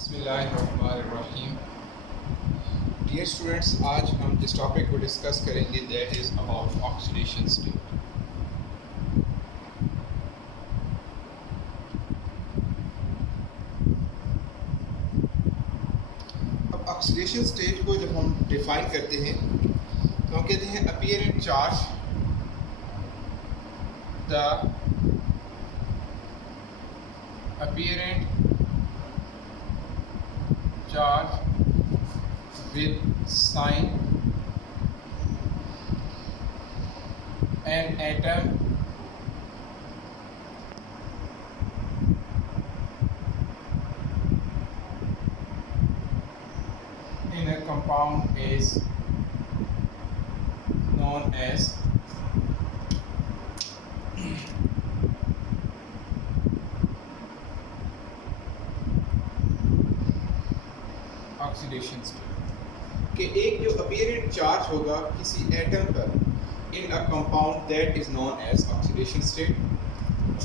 बिस्मिल्लाहिर्रहमानिर्रहीम। Dear students, आज हम जिस टॉपिक को डिस्कस करेंगे that is about oxidation state. अब ऑक्सीडेशन स्टेट को जब हम डिफाइन करते हैं तो हम कहते हैं apparent charge the apparent charge with sign an atom in a compound is known as oxidation state. कि एक जो अपीयरेंट चार्ज होगा किसी एटम पर in a compound that is known as oxidation state.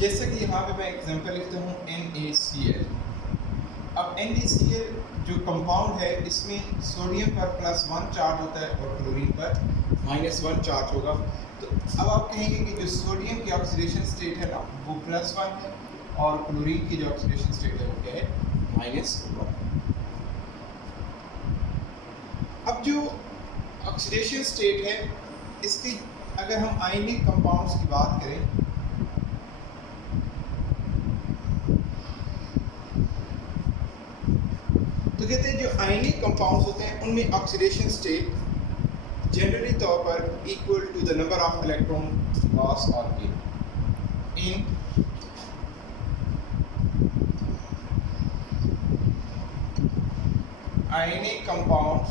जैसा कि यहाँ पे मैं एग्जांपल लिखता हूँ NaCl। अब NaCl जो कंपाउंड है इसमें सोडियम पर +1 चार्ज होता है और क्लोरीन पर -1 चार्ज होगा। तो अब आप कहेंगे कि जो सोडियम की ऑक्सीडेशन स्टेट है ना वो +1 है और क्लोरीन की जो ऑक्सीडेशन स्टेट है वो क्या है -1। अब जो ऑक्सीडेशन स्टेट है इसकी अगर हम आयनिक कंपाउंड्स की बात करें तो कहते हैं जो आयनिक कंपाउंड्स होते हैं उनमें ऑक्सीडेशन स्टेट जनरली तौर पर equal to the number of electron loss और gain in ionic compounds.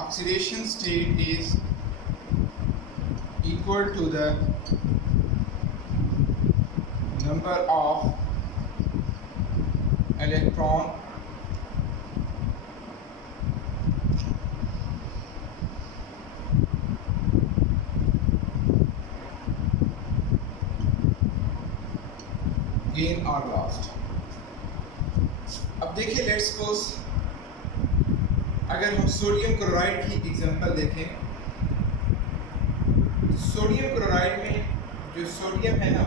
Oxidation state is equal to the number of electron gain or lost। अब देखिए लेट्स सपोज अगर हम सोडियम क्लोराइड की एग्जांपल देखें तो सोडियम क्लोराइड में जो सोडियम है ना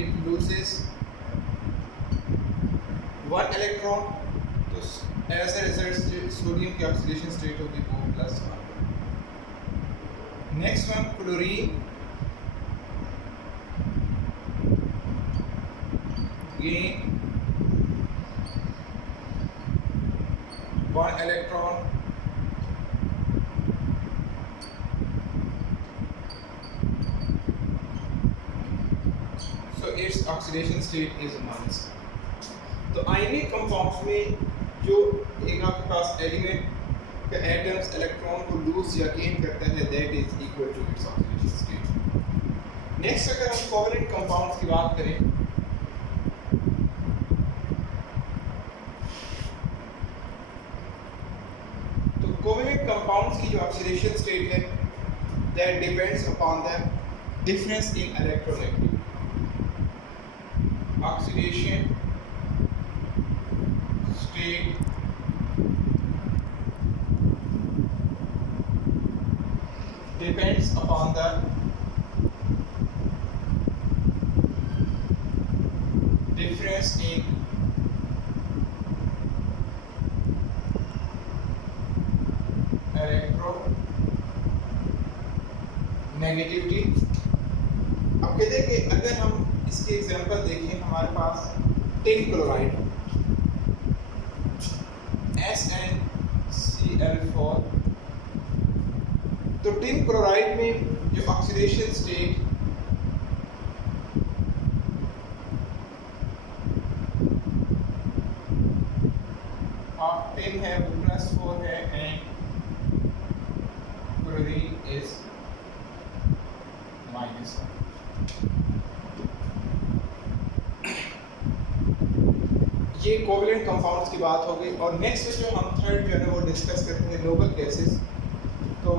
इट लूजेस 1 इलेक्ट्रॉन। तो एज अ रिजल्ट सोडियम की ऑक्सीडेशन स्टेट होगी वो +1। Next one chlorine gain 1 electron so its oxidation state is -। तो आयनिक कंपाउंड्स में जो एक आपके पास एलिमेंट का एटम्स इलेक्ट्रॉन को लूज या गेन करता है that is equal to its oxidation state. Next अगर हम कोवलेंट कंपाउंड्स की बात करें कोवलेंट कंपाउंड्स की जो ऑक्सीडेशन स्टेट है that depends upon the difference in electronegativity. Oxidation state depends upon the difference in negativity. अब कहते हैं कि अगर हम इसके एग्जांपल देखें हमारे पास टिन क्लोराइड SnCl4। तो टिन क्लोराइड में जो ऑक्सीडेशन स्टेट ऑफ टिन है वो +4 है एंड क्लोरीन इज -1। ये कोवलेंट कंपाउंड्स की बात हो गई। और नेक्स्ट जो हम थर्ड जो है वो डिस्कस करते हैं नोबल गैसेस। तो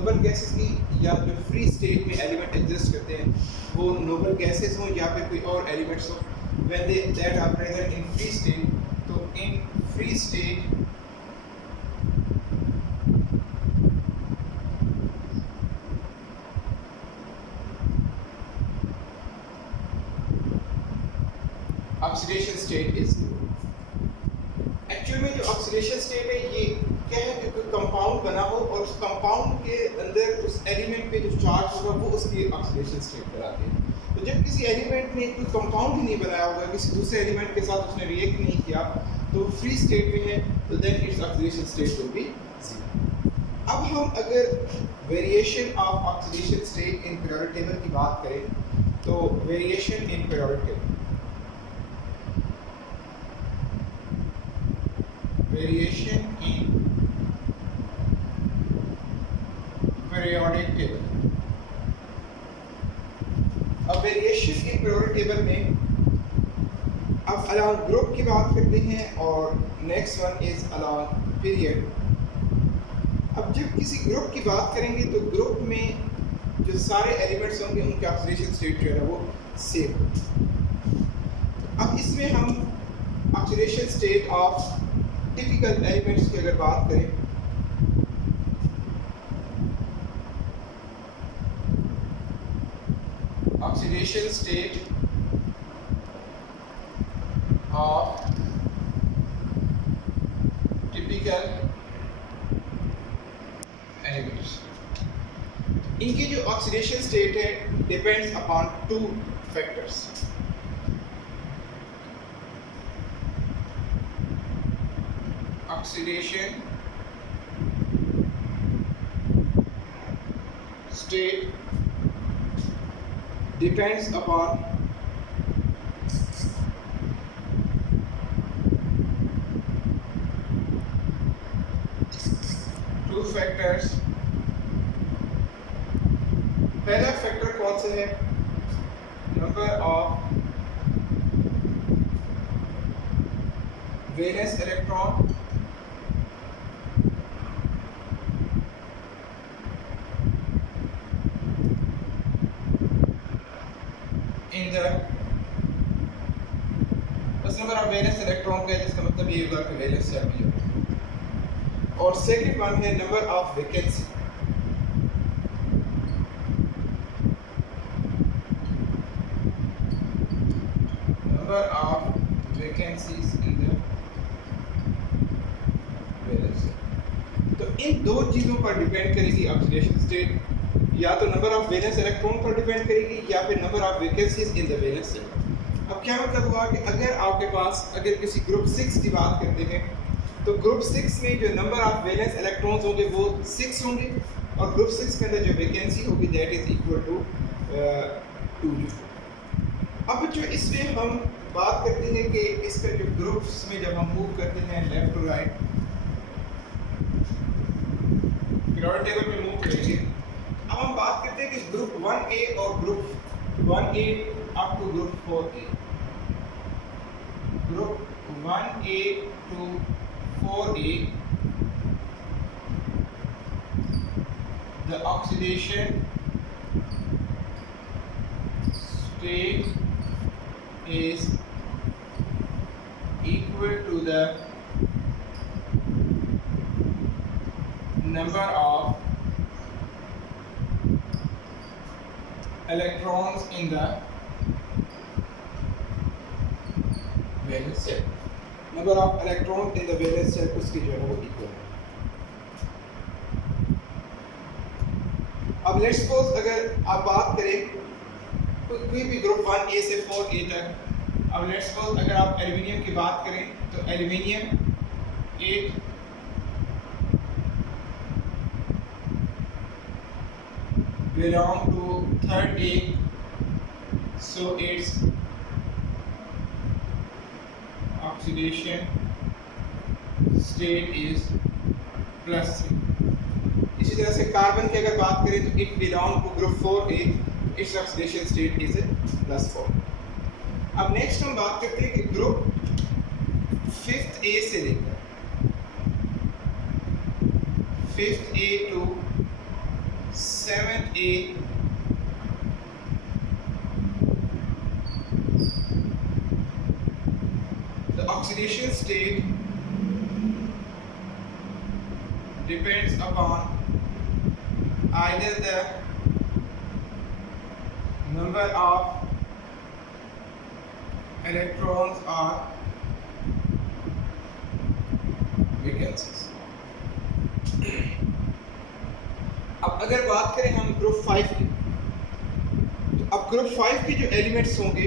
नोबल गैसेस की या जो फ्री स्टेट में एलिमेंट एग्जिस्ट करते हैं वो नोबल गैसेस हों या फिर कोई और एलिमेंट्स हो, when they that are present in free state, तो in free state oxidation state is zero. Actual में जो ऑक्सीडेशन स्टेट है ये क्या है कि कोई कंपाउंड बना हो और उस कंपाउंड के अंदर उस एलिमेंट पे जो चार्ज होगा वो उसकी ऑक्सीडेशन स्टेट कराते हैं। तो जब किसी एलिमेंट ने कोई कंपाउंड ही नहीं बनाया होगा, किसी दूसरे एलिमेंट के साथ उसने रिएक्ट नहीं किया, तो फ्री स्टेट में है, तो then its oxidation state will be zero. अब हम अगर variation of oxidation state in periodic table की बात करें, तो variation in periodic table, variation in periodic table। अब वेरिएशन इन पीरियोडिक टेबल में अब अलॉन्ग ग्रुप की बात करते हैं और next one is along period. अब जब किसी ग्रुप की बात करेंगे तो ग्रुप में जो सारे एलिमेंट्स होंगे उनके ऑक्सीडेशन स्टेट जो है वो सेम। अब इसमें हम oxidation state of typical elements की अगर बात करें, oxidation state of typical elements, इनकी जो ऑक्सीडेशन स्टेट है depends upon two factors. Oxidation state depends upon two factors। पहला फैक्टर कौन सा है? Number of valence electron in the बस नंबर ऑफ वैलेंस इलेक्ट्रॉन का, जिसका मतलब ये होगा कि वैलेंस शेल भी होगा। और सेकंड वन है number of vacancy. Number of vacancies in the valence shell. तो इन दो चीजों पर डिपेंड करेगी ऑक्सीडेशन स्टेट, या तो नंबर ऑफ वैलेंस इलेक्ट्रॉन पर डिपेंड करेगी या फिर number of vacancies in the valence shell. अब क्या मतलब हुआ कि अगर आपके पास अगर किसी ग्रुप 6 की बात करते हैं तो ग्रुप 6 में जो नंबर ऑफ वैलेंस इलेक्ट्रॉन्स होंगे वो 6 होंगे और ग्रुप 6 के अंदर जो वैकेंसी होगी दैट इज इक्वल टू 2। अब जो इसमें हम बात करते हैं कि इसका जो ग्रुप्स में जब हम मूव करते हैं left to right periodic table में मूव करेंगे, अब हम बात करते हैं कि ग्रुप 1A और group 1A up to group 4A, group 1A to 4A, the oxidation state is equal to the number of electrons in the valence shell। Number of electron in the valence shell उसकी जो है वो equal है। अब let's suppose अगर आप बात करें कोई भी ग्रुप 1A से 4A तक, अब लेट्स सपोज अगर आप एल्युमिनियम की बात करें तो aluminium 8 belong to 3rd A, so its oxidation state is +3। इसी तरह से कार्बन की अगर बात करें तो it belong to group 4A, its oxidation state is +4। अब नेक्स्ट हम बात करते हैं कि ग्रुप 5th A से लेकर 5th A to 7A the oxidation state depends upon either the number of electrons or vacancies. अब अगर बात करें हम ग्रुप 5 की, तो अब ग्रुप 5 के जो एलिमेंट्स होंगे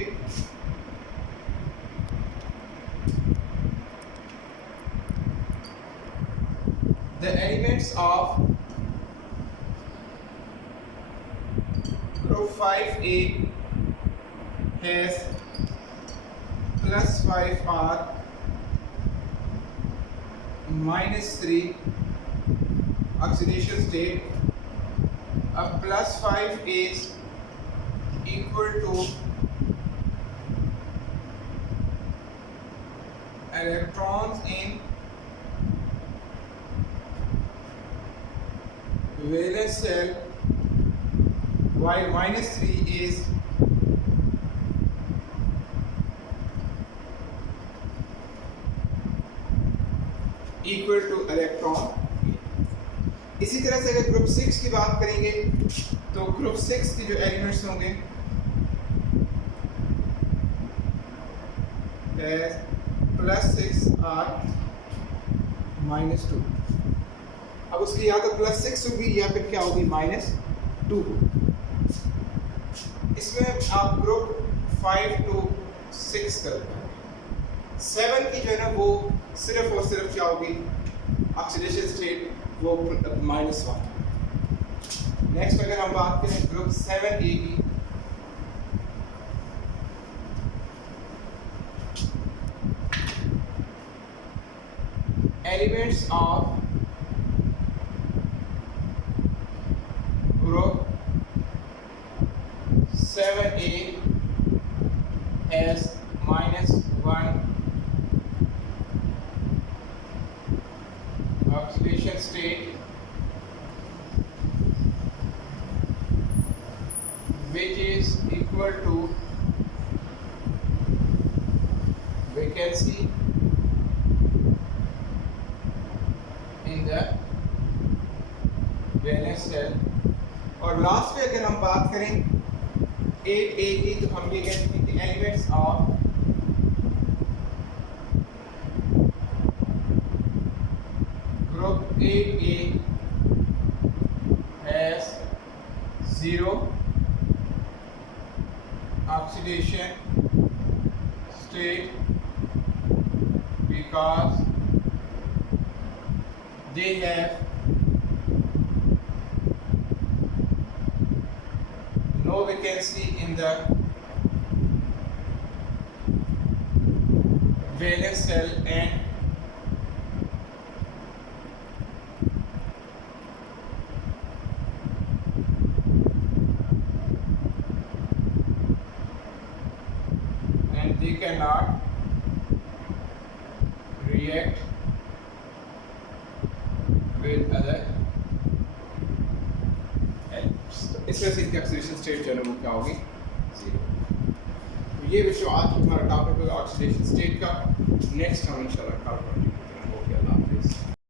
the elements of group 5A has +5 or -3 oxidation state. +5 is equal to electrons in valence shell, while -3 is equal to electron. इसी तरह से अगर ग्रुप 6 की बात करेंगे तो ग्रुप 6 की जो एलिमेंट्स होंगे +6 और -2. अब उसकी या तो +6 होगी या फिर क्या होगी -2. इसमें आप ग्रुप 5 to 6 करते हैं. 7 की जो है ना वो सिर्फ और सिर्फ क्या होगी ऑक्सीडेशन स्टेट वो -1. नेक्स्ट अगर हम बात करें ग्रुप 7A की, elements of group 7A has -1 oxidation state, which is equal to vacancy in the valence shell. और लास्ट में अगर हम बात करें 8A की, तो हम ये कहते हैं कि elements of group 8A has 0 oxidation state because they have no vacancy in the valence shell and they cannot react with other elements. तो इस वजह से इनकी ऑक्सीडेशन स्टेट जो है वो क्या होगी 0. तो ये विषय आज हमारा टॉपिक होगा ऑक्सीडेशन स्टेट का. नेक्स्ट हम इंशाल्लाह